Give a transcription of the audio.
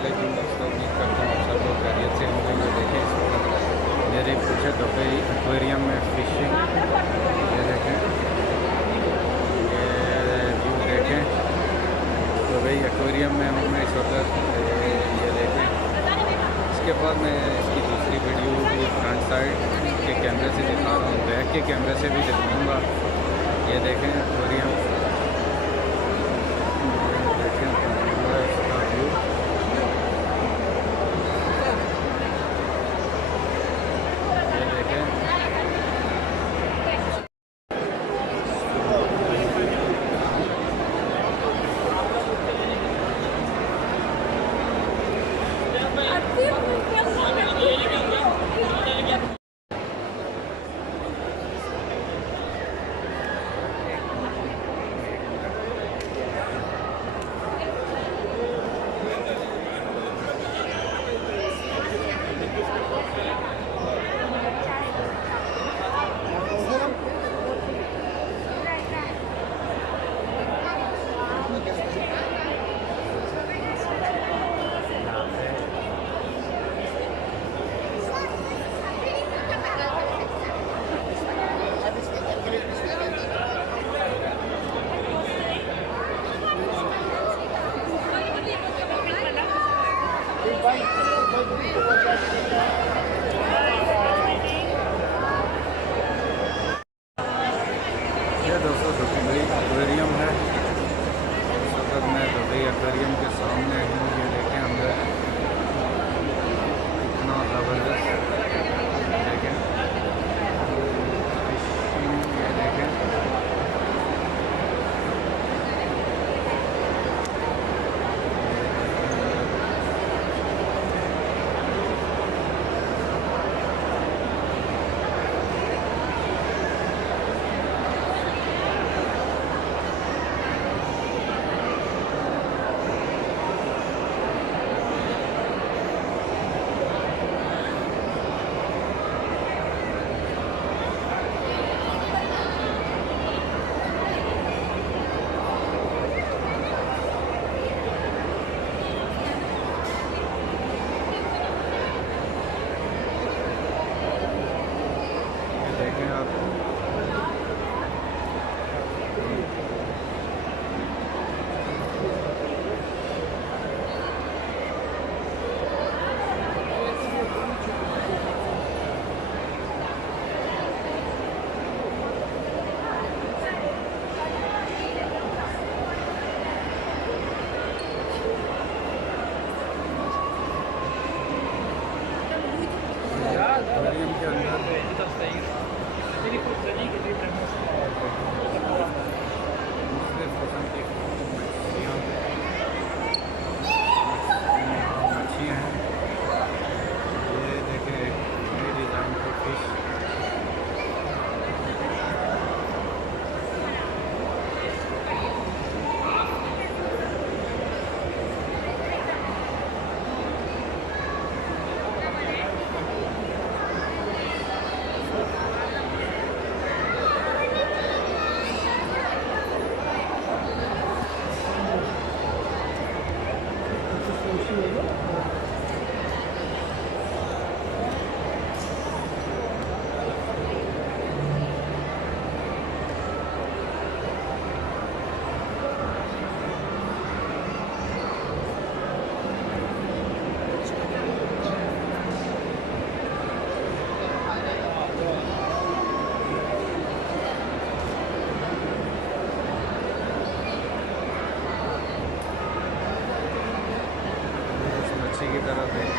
वालेकुम दोस्तों, उम्मीद करता हूँ आप सब लोग खैरियत से होंगे। ये देखें, इस वक्त मेरे पीछे दुबई एक्वेरियम में फिशिंग, ये देखें, ये व्यू देखें। दुबई एक्वेरियम में हूँ मैं इस वक्त, ये देखें। इसके बाद मैं इसकी दूसरी वीडियो फ्रंट साइड के कैमरे से दिखा रहा हूँ, बैक के कैमरे से भी दिखाऊँगा। ये देखें एक्वेरियम, देखें पूरा इसका व्यू। ये दोस्तों दुबई एक्वेरियम है। इस वक्त मैं दुबई एक्वेरियम के सामने हूँ। ये देखें अंदर कितना ज़बरदस्त, देखें फिशिंग, ये देखें। देखें आप, एक्वेरियम के अंदर मुख्तलिफ किस्म की मच्छियाँ हैं। ये देखें एक नई डिज़ाइन की फिश, की तरफ है।